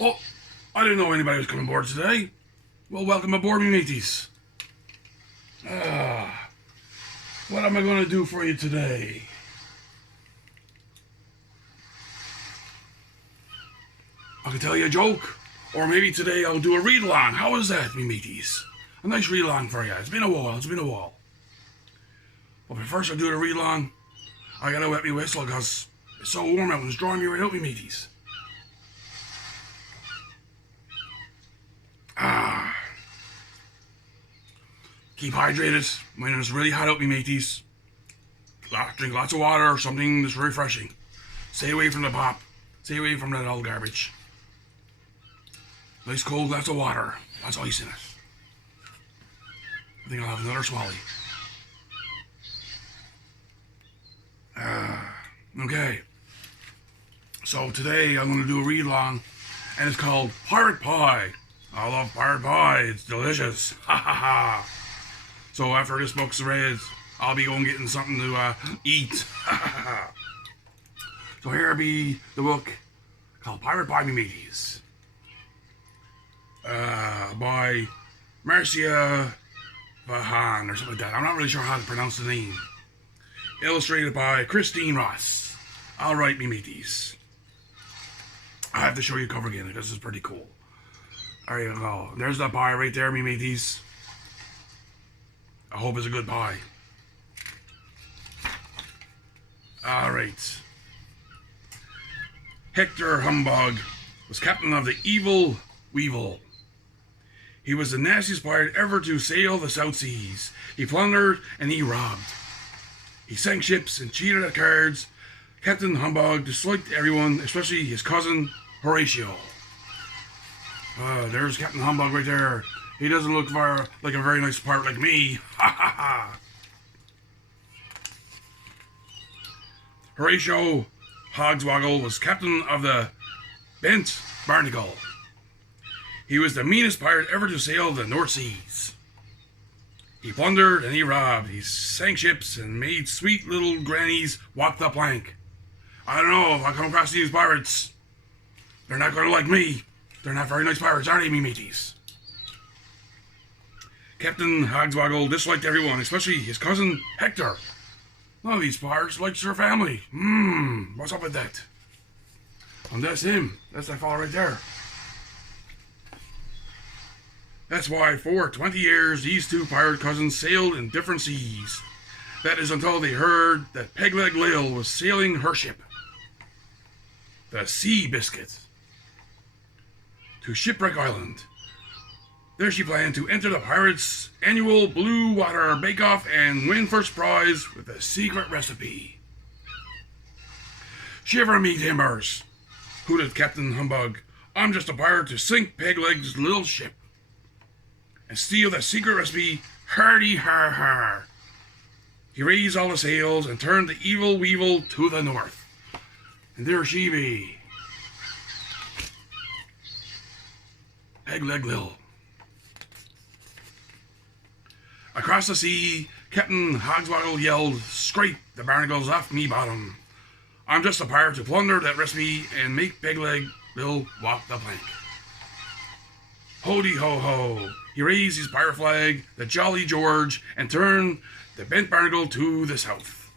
Oh, I didn't know anybody was coming aboard today. Well, welcome aboard, me mateys. What am I going to do for you today? I can tell you a joke. Or maybe today I'll do a read-along. How is that, me mateys? A nice read-along for you. It's been a while. But first I do the read-along, I gotta wet me whistle because it's so warm out and it's drawing me right out, me mateys. Keep hydrated when it's really hot out, me mateys. Drink lots of water or something that's refreshing. Stay away from the pop. Stay away from that old garbage. Nice cold glass of water. That's ice in it. I think I'll have another swally. Okay. So today I'm going to do a read-along, and it's called Pirate Pie. I love pirate pie. It's delicious. Ha ha ha. So after this book's read, I'll be going getting something to eat. Ha ha ha. So here be the book called Pirate Pie, me mateys. By Marcia Vahan or something like that. I'm not really sure how to pronounce the name. Illustrated by Christine Ross. Alright, me mateys. I have to show you the cover again. This is pretty cool. There you go. There's the pie right there, me mateys. I hope it's a good pie. Alright. Hector Humbug was captain of the Evil Weevil. He was the nastiest pirate ever to sail the South Seas. He plundered and he robbed. He sank ships and cheated at cards. Captain Humbug disliked everyone, especially his cousin Horatio. There's Captain Humbug right there. He doesn't look like a very nice pirate like me. Ha ha ha. Horatio Hogswoggle was captain of the Bent Barnacle. He was the meanest pirate ever to sail the North Seas. He plundered and he robbed. He sank ships and made sweet little grannies walk the plank. I don't know if I come across these pirates. They're not going to like me. They're not very nice pirates, are they, me mateys? Captain Hogswoggle disliked everyone, especially his cousin Hector. None of these pirates likes their family. What's up with that? And that's him. That's that fella right there. That's why for 20 years these two pirate cousins sailed in different seas. That is until they heard that Pegleg Lil was sailing her ship, the Sea Biscuit, to Shipwreck Island. There she planned to enter the pirates' annual Blue Water Bake-Off and win first prize with a secret recipe. Shiver me timbers, hooted Captain Humbug. I'm just a pirate to sink Pegleg's little ship and steal the secret recipe. Hardy har har. He raised all the sails and turned the Evil Weevil to the north. And there she be, Pegleg Lil. Across the sea, Captain Hogswoggle yelled, "Scrape the barnacles off me bottom. I'm just a pirate to plunder that recipe and make Pegleg Lil walk the plank." Hody ho ho. He raised his pirate flag, the Jolly George, and turned the Bent Barnacle to the south.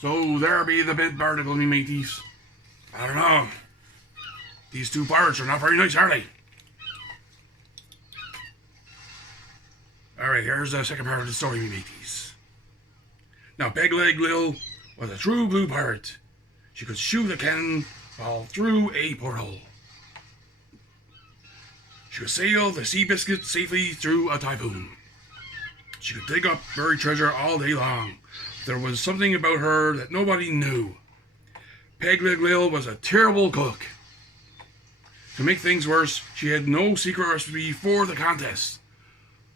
So there be the Bent Barnacle, me mateys. I don't know. These two pirates are not very nice, are they? Alright, here's the second part of the story, me mateys. Now, Pegleg Lil was a true blue pirate. She could shoot a cannon while through a porthole. She could sail the Sea Biscuit safely through a typhoon. She could dig up buried treasure all day long. There was something about her that nobody knew. Pegleg Lil was a terrible cook. To make things worse, she had no secret recipe for the contest.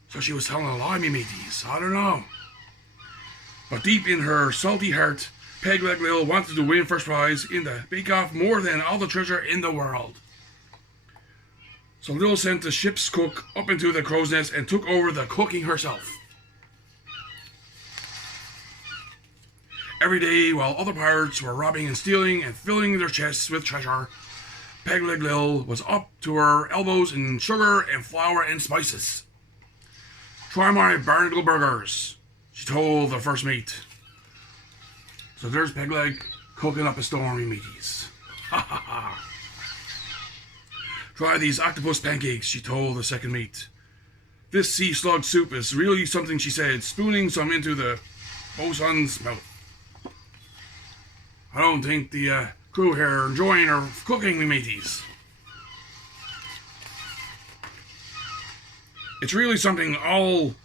So she was telling a lie, me mateys. I don't know. But deep in her salty heart, Pegleg Lil wanted to win first prize in the bake-off more than all the treasure in the world. So Lil sent the ship's cook up into the crow's nest and took over the cooking herself. Every day, while other pirates were robbing and stealing and filling their chests with treasure, Peg Leg Lil was up to her elbows in sugar and flour and spices. "Try my barnacle burgers," she told the first mate. So there's Peg Leg cooking up a stormy, mateys. Ha ha ha. "Try these octopus pancakes," she told the second mate. "This sea slug soup is really something," she said, spooning some into the bosun's mouth. "I don't think the crew here are enjoying our cooking, me mateys." "It's really something all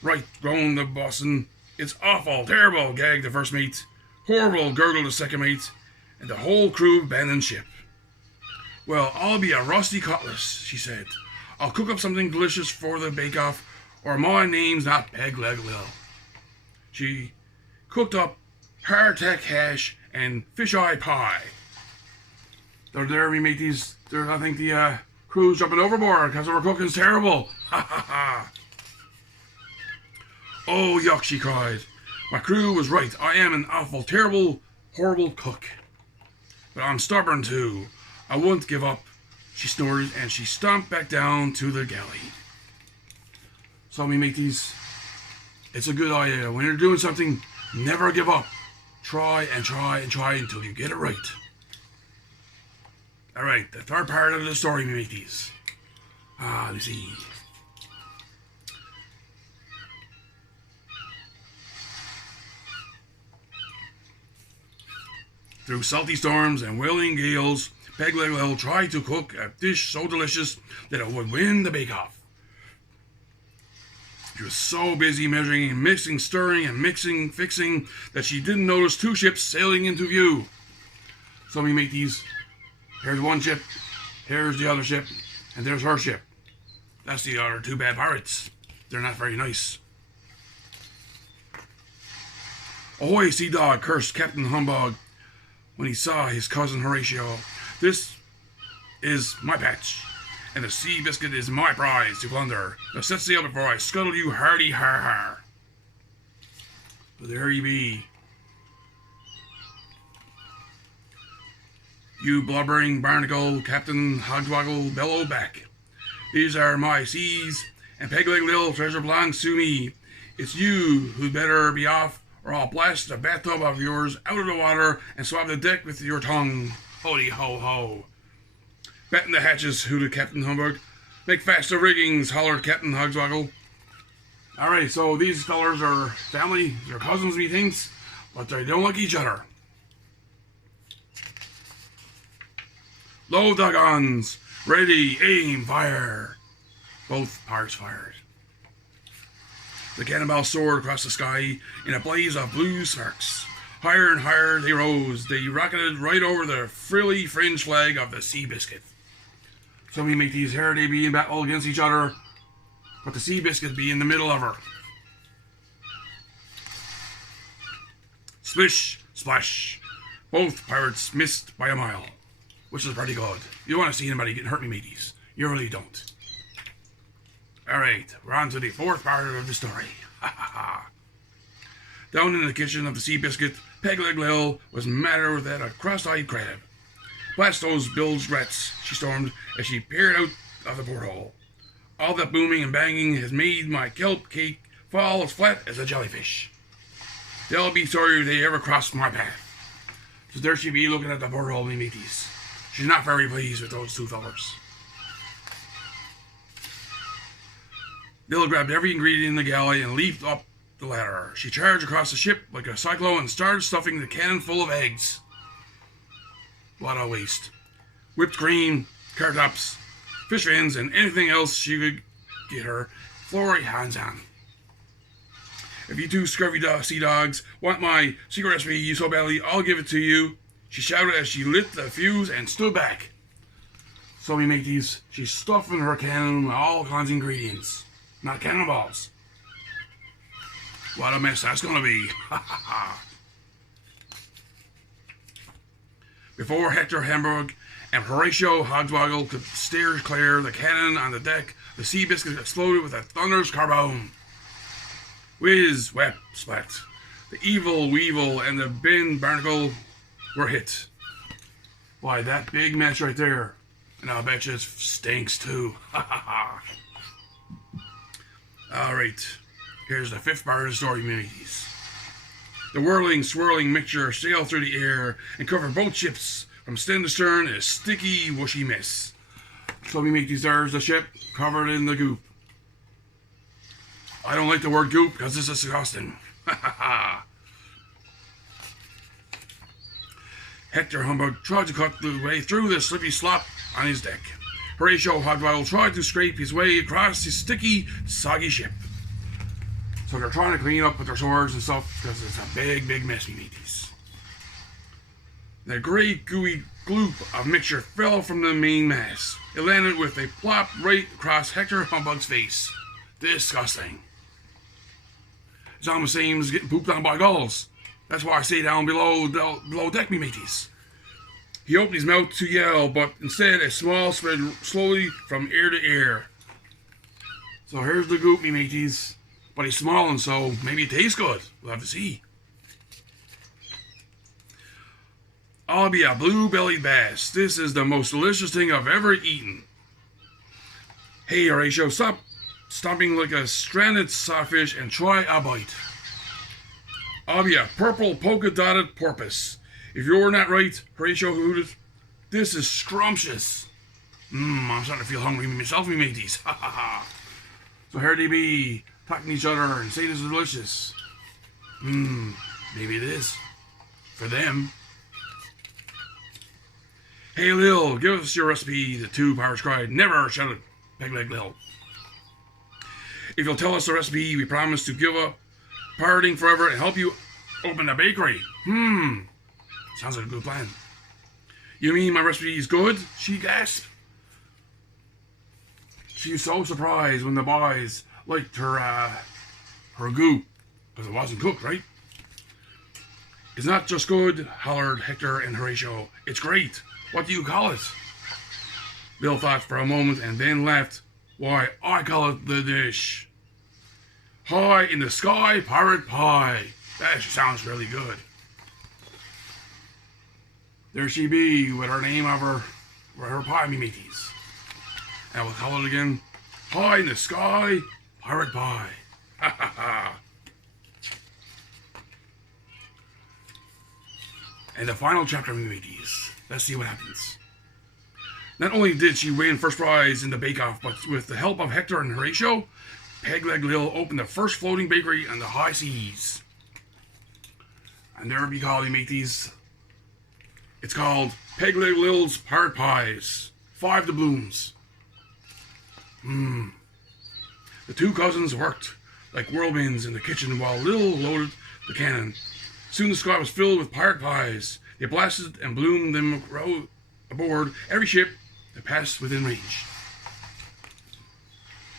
right," groaned the bosun. "It's awful, terrible," gagged the first mate. "Horrible," gurgled the second mate, and the whole crew abandoned ship. "Well, I'll be a rusty cutlass," she said. "I'll cook up something delicious for the bake-off, or my name's not Peg Leg Lil." She cooked up hardtack hash and fish-eye pie. They're there, me mateys. I think the crew's jumping overboard because our cooking's terrible. Ha ha ha. "Oh, yuck," she cried. "My crew was right. I am an awful, terrible, horrible cook. But I'm stubborn too. I won't give up." She snorted and she stomped back down to the galley. So, me mateys, it's a good idea. When you're doing something, never give up. Try and try and try until you get it right. Alright, the third part of the story, me mateys. Let's see. Through salty storms and wailing gales, Peg Leg Lil tried to cook a dish so delicious that it would win the bake-off. She was so busy measuring and mixing, stirring and mixing, fixing, that she didn't notice two ships sailing into view. So, me mateys, here's one ship, here's the other ship, and there's her ship. That's the other two bad pirates. They're not very nice. "Ahoy, sea dog," cursed Captain Humbug when he saw his cousin Horatio. "This is my patch, and the sea biscuit is my prize to plunder. Now set sail before I scuttle you hardy har har." So there you be. "You blubbering barnacle," Captain Hogswoggle bellowed back. "These are my seas, and Peg Leg Lil treasure belongs to me. It's you who'd better be off, or I'll blast the bathtub of yours out of the water and swab the deck with your tongue. Holy ho ho." "Batten the hatches," hooted Captain Humbug. "Make fast the riggings," hollered Captain Hogswoggle. Alright, so these fellers are family, they're cousins, methinks, but they don't like each other. "Load the guns! Ready, aim, fire!" Both pirates fired. The cannonball soared across the sky in a blaze of blue sparks. Higher and higher they rose. They rocketed right over the frilly fringe flag of the Sea Biscuit. So we make these here, they be in battle against each other, but the Sea Biscuit be in the middle of her. Splish, splash. Both pirates missed by a mile, which is pretty good. You don't want to see anybody getting hurt, me mateys. You really don't. Alright, we're on to the fourth part of the story. Ha ha ha. Down in the kitchen of the Sea Biscuit, Peg Leg Lil was madder than a cross-eyed crab. "Blast those bilge rats," she stormed as she peered out of the porthole. "All that booming and banging has made my kelp cake fall as flat as a jellyfish. They'll be sorry they ever crossed my path." So there she be looking at the porthole, me mateys. She's not very pleased with those two fellers. Lil grabbed every ingredient in the galley and leaped up the ladder. She charged across the ship like a cyclone and started stuffing the cannon full of eggs. What a waste. Whipped cream, carrot tops, fish fins, and anything else she could get her flory hands on. "If you two scurvy sea dogs want my secret recipe so badly, I'll give it to you," she shouted as she lit the fuse and stood back. So we make these. She's stuffing her cannon with all kinds of ingredients. Not cannonballs. What a mess that's gonna be. Ha ha ha. Before Hector Hamburg and Horatio Hogswoggle could steer clear the cannon on the deck, the Sea Biscuit exploded with a thunderous carbone. Whiz, whap, splat. The Evil Weevil and the Bin Barnacle were hit. Why, that big mess right there. And I'll bet you it stinks too. Ha ha ha. Alright, here's the fifth part of the story, mateys. The whirling, swirling mixture sailed through the air and covered both ships from stem to stern in a sticky, whooshy mess. So we mateys, there's the ship covered in the goop. I don't like the word goop because it's disgusting. Ha ha ha. Hector Humbug tried to cut the way through the slippy slop on his deck. Horatio Hogwild tried to scrape his way across his sticky, soggy ship. So they're trying to clean up with their swords and stuff because it's a big, big mess, me mateys. The great gooey gloop of mixture fell from the main mast. It landed with a plop right across Hector Humbug's face. Disgusting. It's almost the same as getting pooped on by gulls. That's why I stay down below deck, me mateys. He opened his mouth to yell, but instead a smile spread slowly from ear to ear. So here's the goop, me mateys. But he's smiling, so maybe it tastes good. We'll have to see. I'll be a blue-bellied bass. This is the most delicious thing I've ever eaten. Hey, Horatio, stop stomping like a stranded sawfish and try a bite. I'll be a purple polka-dotted porpoise. If you're not right, Horatio hooted, this is scrumptious. I'm starting to feel hungry myself, me mateys. Ha ha ha. So here they be, talking to each other and saying this is delicious. Maybe it is. For them. Hey Lil, give us your recipe, the two pirates cried. Never, shouted Pegleg Lil. If you'll tell us the recipe, we promise to give up pirating forever and help you open a bakery. Sounds like a good plan. You mean my recipe is good? She gasped. She was so surprised when the boys liked her goop, because it wasn't cooked, right? It's not just good, hollered Hector and Horatio. It's great. What do you call it? Bill thought for a moment and then laughed. Why, I call it the dish. High in the sky, pirate pie. That sounds really good. There she be with her name of her pie, me mateys. And we'll call it again. High in the sky, pirate pie. Ha ha ha. And the final chapter, me mateys. Let's see what happens. Not only did she win first prize in the bake-off, but with the help of Hector and Horatio, Pegleg Lil opened the first floating bakery on the high seas. And there be called, me mateys. It's called Pegleg Lil's Pirate Pies. 5 doubloons. The two cousins worked like whirlwinds in the kitchen while Lil loaded the cannon. Soon the sky was filled with pirate pies. They blasted and bloomed them aboard every ship that passed within range.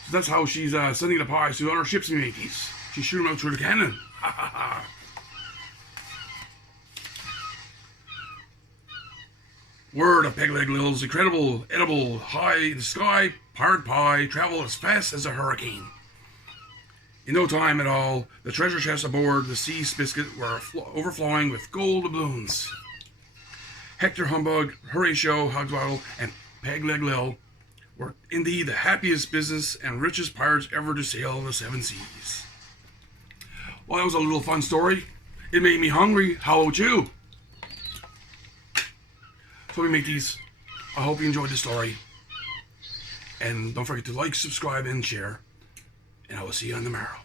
So that's how she's sending the pies to other ships, me mateys. She's shooting them out through the cannon. Ha ha ha. Word of Pegleg Lil's incredible, edible, high in the sky pirate pie traveled as fast as a hurricane. In no time at all, the treasure chests aboard the Sea Biscuit were overflowing with gold doubloons. Hector Humbug, Horatio Hogwild, and Pegleg Lil were indeed the happiest business and richest pirates ever to sail the 7 seas. Well, that was a little fun story. It made me hungry. How about you? So we mateys, I hope you enjoyed the story. And don't forget to like, subscribe, and share. And I will see you on the morrow.